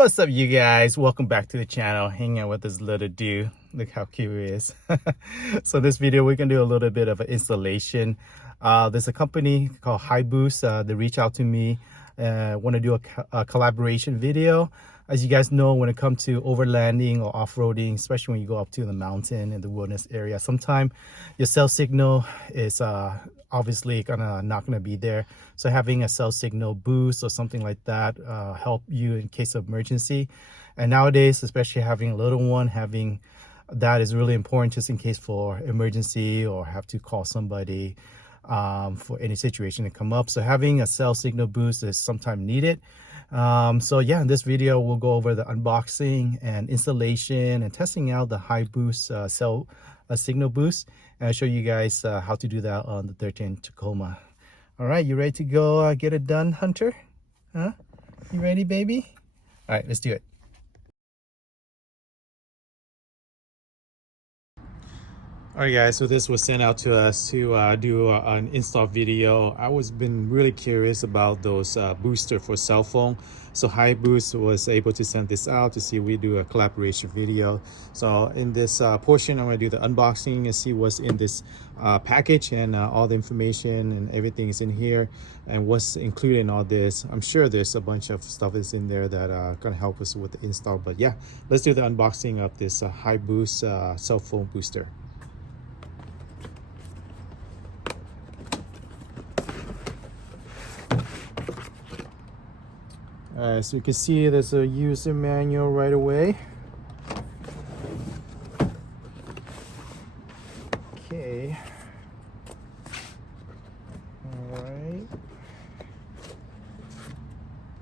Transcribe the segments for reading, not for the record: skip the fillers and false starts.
What's up, you guys? Welcome back to the channel. Hanging out with this little dude. Look how cute he is. So this video we're gonna do a little bit of an installation. There's a company called HiBoost. They reach out to me, want to do a collaboration video. As you guys know, when it comes to overlanding or off-roading, especially when you go up to the mountain in the wilderness area, sometimes your cell signal is obviously not gonna be there. So having a cell signal boost or something like that help you in case of emergency. And nowadays, especially having a little one, having that is really important just in case for emergency or have to call somebody for any situation to come up. So having a cell signal boost is sometimes needed. So yeah, in this video we'll go over the unboxing and installation and testing out the HiBoost cell signal boost, and I'll show you guys how to do that on the 13 Tacoma. All right, you ready to go get it done, Hunter? Huh? You ready, baby? All right, let's do it. All right, guys, so this was sent out to us to do an install video. I was been really curious about those booster for cell phone. So HiBoost was able to send this out to see if we do a collaboration video. So in this portion, I'm going to do the unboxing and see what's in this package, and all the information and everything is in here and what's included in all this. I'm sure there's a bunch of stuff that's in there that are going to help us with the install. But yeah, let's do the unboxing of this HiBoost cell phone booster. So you can see there's a user manual right away. Okay. All right.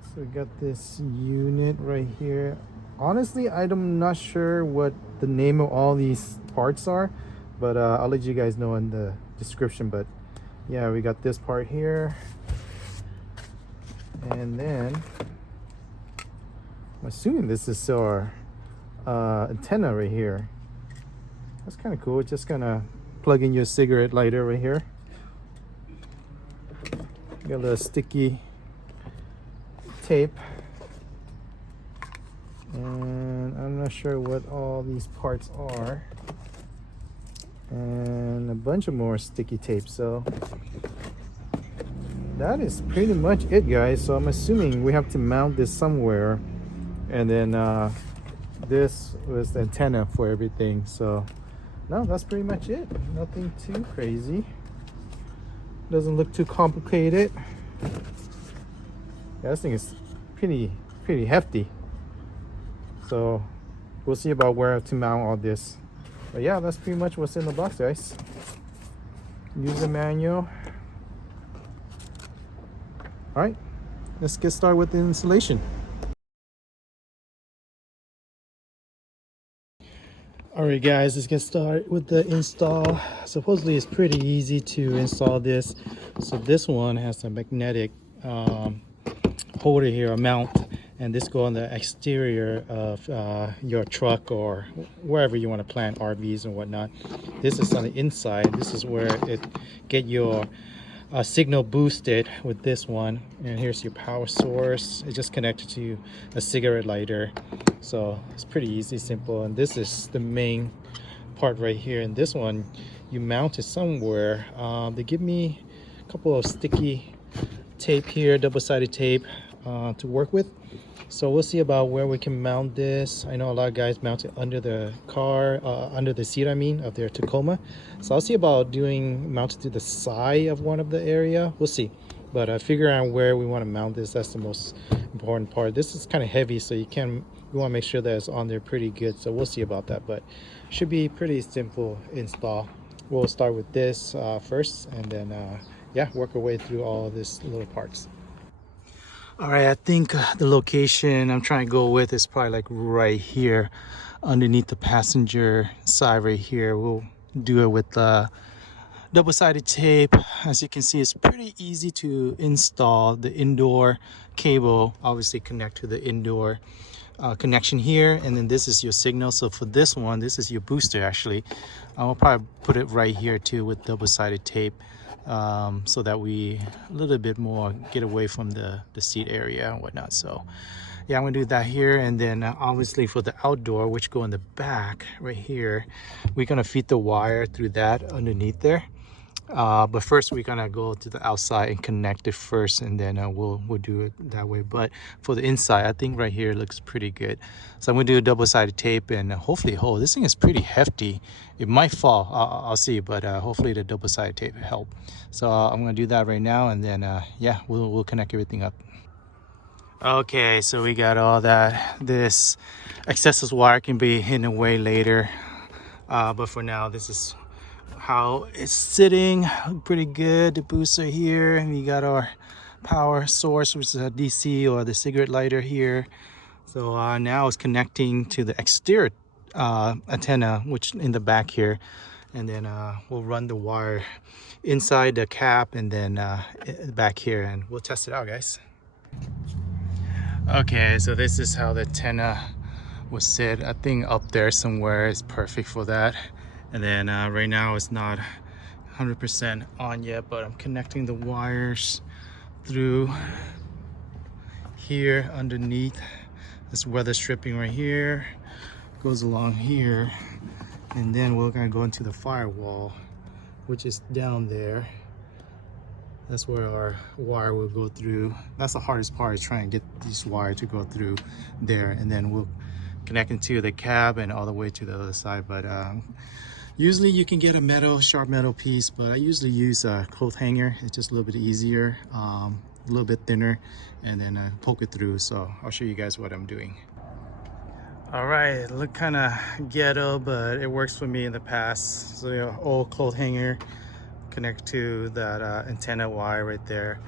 So we got this unit right here. Honestly, I'm not sure what the name of all these parts are, but I'll let you guys know in the description. But yeah, we got this part here. And then I'm assuming this is our antenna right here. That's kind of cool. Just gonna plug in your cigarette lighter right here. Got a little sticky tape, and I'm not sure what all these parts are, and a bunch of more sticky tape. So that is pretty much it, guys. So I'm assuming we have to mount this somewhere. And then this was the antenna for everything. So no, that's pretty much it. Nothing too crazy. Doesn't look too complicated. Yeah, this thing is pretty hefty. So we'll see about where to mount all this. But yeah, that's pretty much what's in the box, guys. User manual. All right, let's get started with the installation. Alright guys, let's get started with the install. Supposedly it's pretty easy to install this. So this one has a magnetic holder here, a mount, and this goes on the exterior of your truck or wherever you want to plant RVs and whatnot. This is on the inside. This is where it get your signal boosted with this one, and here's your power source. It's just connected to a cigarette lighter, so it's pretty easy, simple. And this is the main part right here, and this one you mount it somewhere. They give me a couple of sticky tape here, double-sided tape to work with. So we'll see about where we can mount this. I know a lot of guys mount it under the car, under the seat, I mean, of their Tacoma. So I'll see about doing mounted to the side of one of the area. We'll see. But figure out where we want to mount this. That's the most important part. This is kind of heavy, so you want to make sure that it's on there pretty good. So we'll see about that. But should be pretty simple install. We'll start with this first, and then yeah, work our way through all of these little parts. All right, I think the location I'm trying to go with is probably like right here underneath the passenger side right here. We'll do it with double-sided tape. As you can see, it's pretty easy to install. The indoor cable obviously connect to the indoor connection here, and then this is your signal. So for this one, this is your booster actually. I'll probably put it right here too with double-sided tape. So that we a little bit more get away from the seat area and whatnot. So yeah, I'm gonna do that here. And then obviously for the outdoor, which go in the back right here, we're gonna feed the wire through that underneath there. But first we're gonna go to the outside and connect it first, and then we'll do it that way. But for the inside, I think right here looks pretty good. So I'm gonna do a double-sided tape, and hopefully, oh, this thing is pretty hefty. It might fall, I'll see, but hopefully the double-sided tape help. So I'm gonna do that right now, and then yeah, we'll connect everything up. Okay, so we got all that. This excess wire can be hidden away later, but for now, this is how it's sitting. Pretty good. The booster here, and we got our power source, which is a DC or the cigarette lighter here. So now it's connecting to the exterior antenna, which in the back here, and then we'll run the wire inside the cap and then back here, and we'll test it out, guys. Okay, so this is how the antenna will sit. I think up there somewhere is perfect for that. And then right now it's not 100% on yet, but I'm connecting the wires through here underneath this weather stripping right here, goes along here, and then we're gonna go into the firewall, which is down there. That's where our wire will go through. That's the hardest part, is trying to get these wires to go through there, and then we'll connect into the cab and all the way to the other side. But usually you can get a sharp metal piece, but I usually use a coat hanger. It's just a little bit easier, a little bit thinner, and then poke it through. So I'll show you guys what I'm doing. All right, it looked kind of ghetto, but it works for me in the past. So the old coat hanger, connect to that antenna wire right there,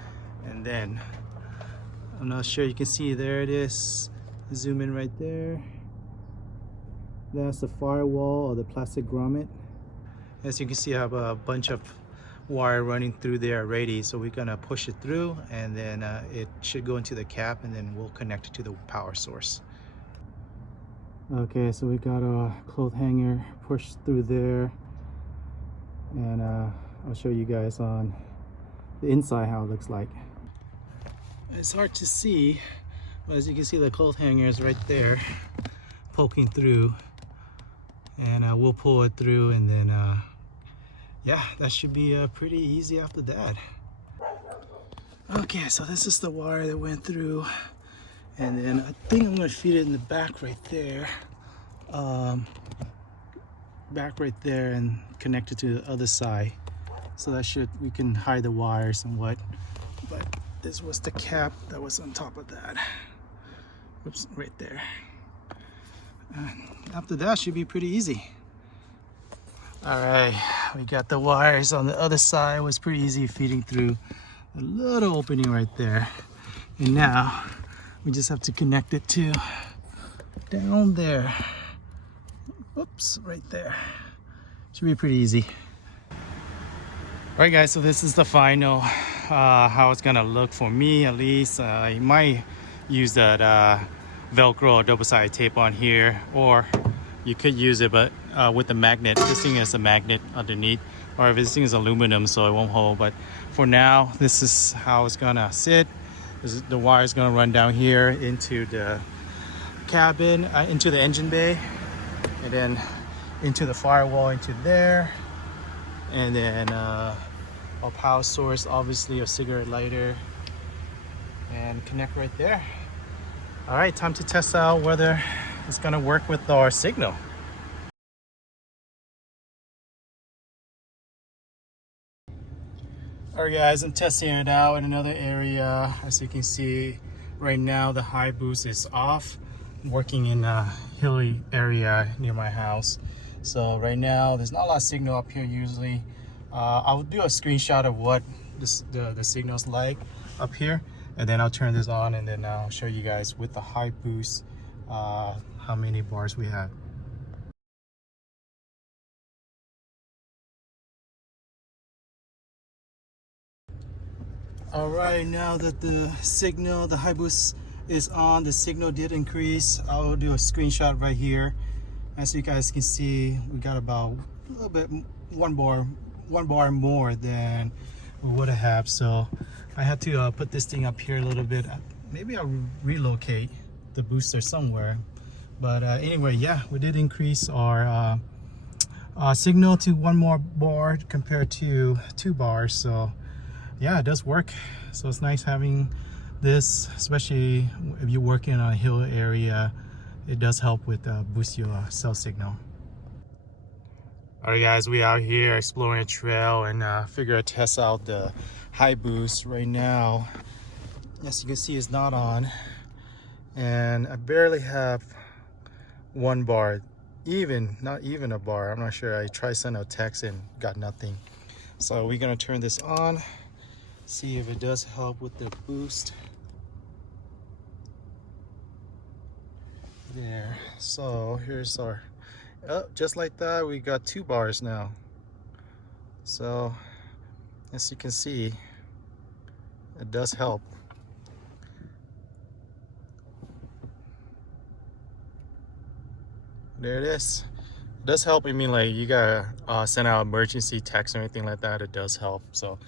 and then I'm not sure you can see, there it is. Zoom in right there. That's the firewall or the plastic grommet. As you can see, I have a bunch of wire running through there already, so we're gonna push it through, and then it should go into the cap, and then we'll connect it to the power source. Okay, so we got a cloth hanger pushed through there, and I'll show you guys on the inside how it looks like. It's hard to see, but as you can see, the cloth hanger is right there poking through, and we'll pull it through, and then yeah, that should be pretty easy after that. Okay, so this is the wire that went through, and then I think I'm gonna feed it in the back right there, and connect it to the other side. So that we can hide the wire somewhat. But this was the cap that was on top of that. Oops, right there. After that, should be pretty easy. All right, we got the wires on the other side. It was pretty easy feeding through a little opening right there. And now we just have to connect it to down there. Oops, right there. Should be pretty easy. All right, guys, so this is the final, how it's gonna look for me, at least. You might use that Velcro or double-sided tape on here, or you could use it, but with the magnet. This thing is a magnet underneath, or if this thing is aluminum, so it won't hold. But for now, this is how it's gonna sit. The wire is gonna run down here into the cabin, into the engine bay, and then into the firewall, into there, and then our power source, obviously a cigarette lighter, and connect right there. All right, time to test out whether it's gonna work with our signal. All right, guys, I'm testing it out in another area. As you can see, right now the HiBoost is off. I'm working in a hilly area near my house. So right now, there's not a lot of signal up here usually. I'll do a screenshot of what the signal's like up here, and then I'll turn this on, and then I'll show you guys with the HiBoost how many bars we have. All right, now that the signal, the HiBoost is on, the signal did increase. I'll do a screenshot right here. As you guys can see, we got about a little bit, one bar more than we would have. So I had to put this thing up here a little bit. Maybe I'll relocate the booster somewhere. But anyway, yeah, we did increase our signal to 1 more bar compared to 2 bars. So yeah, it does work. So it's nice having this, especially if you're working on a hill area. It does help with boost your cell signal. All right, guys, we out here exploring a trail and figure to test out the HiBoost right now. As you can see, it's not on, and I barely have 1 bar, not even a bar. I'm not sure. I tried sending a text and got nothing. So we're gonna turn this on, see if it does help with the boost. There. So here's our, oh, just like that, we got 2 bars now. So as you can see, it does help. There it is. It does help. I mean, like, you gotta send out emergency text or anything like that. It does help. So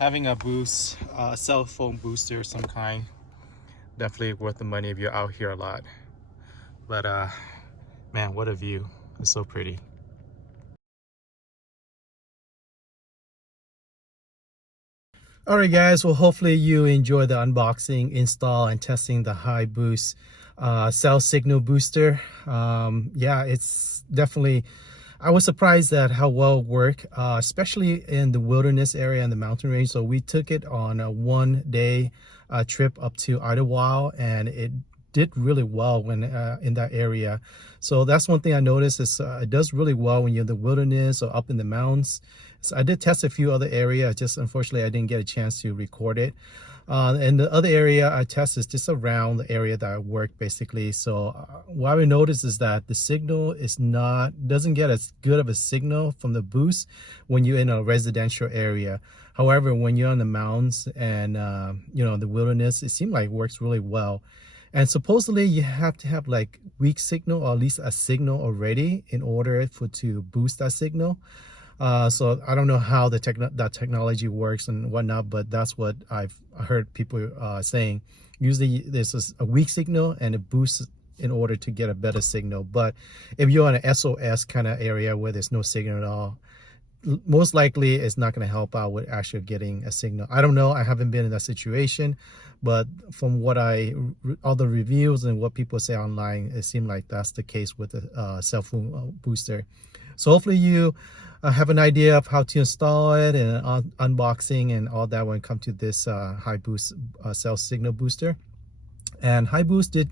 having a boost, cell phone booster of some kind, definitely worth the money if you're out here a lot. But man, what a view. It's so pretty. All right, guys, well, hopefully you enjoy the unboxing, install, and testing the HiBoost cell signal booster. Yeah, it's definitely, I was surprised at how well it worked, especially in the wilderness area and the mountain range. So we took it on a 1-day trip up to Idlewild, and it did really well when in that area. So that's one thing I noticed is it does really well when you're in the wilderness or up in the mountains. So I did test a few other areas, just unfortunately I didn't get a chance to record it. And the other area I test is just around the area that I work basically. So what I noticed is that the signal is doesn't get as good of a signal from the boost when you're in a residential area. However, when you're on the mountains and you know, the wilderness, it seemed like it works really well. And supposedly you have to have like weak signal or at least a signal already in order to boost that signal. So I don't know how that technology works and whatnot, but that's what I've heard people saying. Usually there's a weak signal and it boosts in order to get a better signal. But if you're in an SOS kind of area where there's no signal at all, most likely it's not going to help out with actually getting a signal. I don't know. I haven't been in that situation, but from what all the reviews and what people say online, it seemed like that's the case with the cell phone booster. So hopefully you have an idea of how to install it and unboxing and all that when it comes to this HiBoost cell signal booster. And HiBoost did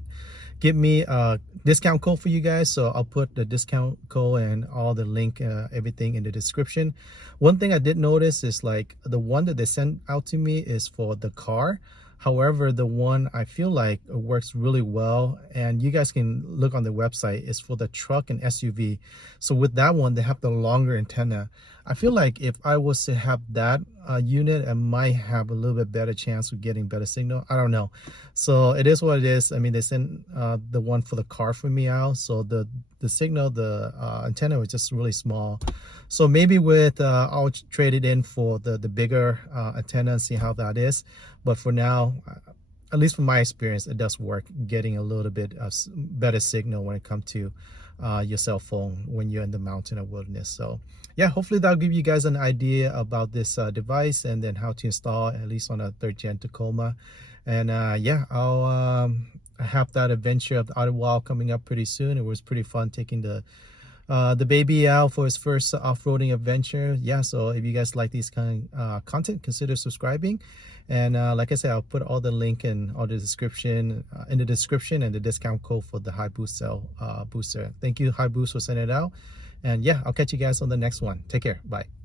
give me a discount code for you guys, so I'll put the discount code and all the link, everything in the description. One thing I did notice is like the one that they sent out to me is for the car. However, the one I feel like it works really well, and you guys can look on the website, is for the truck and SUV. So with that one, they have the longer antenna. I feel like if I was to have that unit, I might have a little bit better chance of getting better signal. I don't know. So it is what it is. I mean, they sent the one for the car for me out. So the signal, the antenna was just really small. So maybe with, I'll trade it in for the bigger antenna and see how that is. But for now, at least from my experience, it does work getting a little bit of better signal when it comes to your cell phone when you're in the mountain or wilderness. So yeah, hopefully that'll give you guys an idea about this device and then how to install at least on a 3rd gen Tacoma. And yeah, I'll have that adventure of the Idlewild coming up pretty soon. It was pretty fun taking the baby out for his first off-roading adventure. Yeah, so if you guys like these kind of content, consider subscribing. And like I said, I'll put all the link in all the description and the discount code for the HiBoost cell booster. Thank you, HiBoost, for sending it out. And yeah, I'll catch you guys on the next one. Take care. Bye.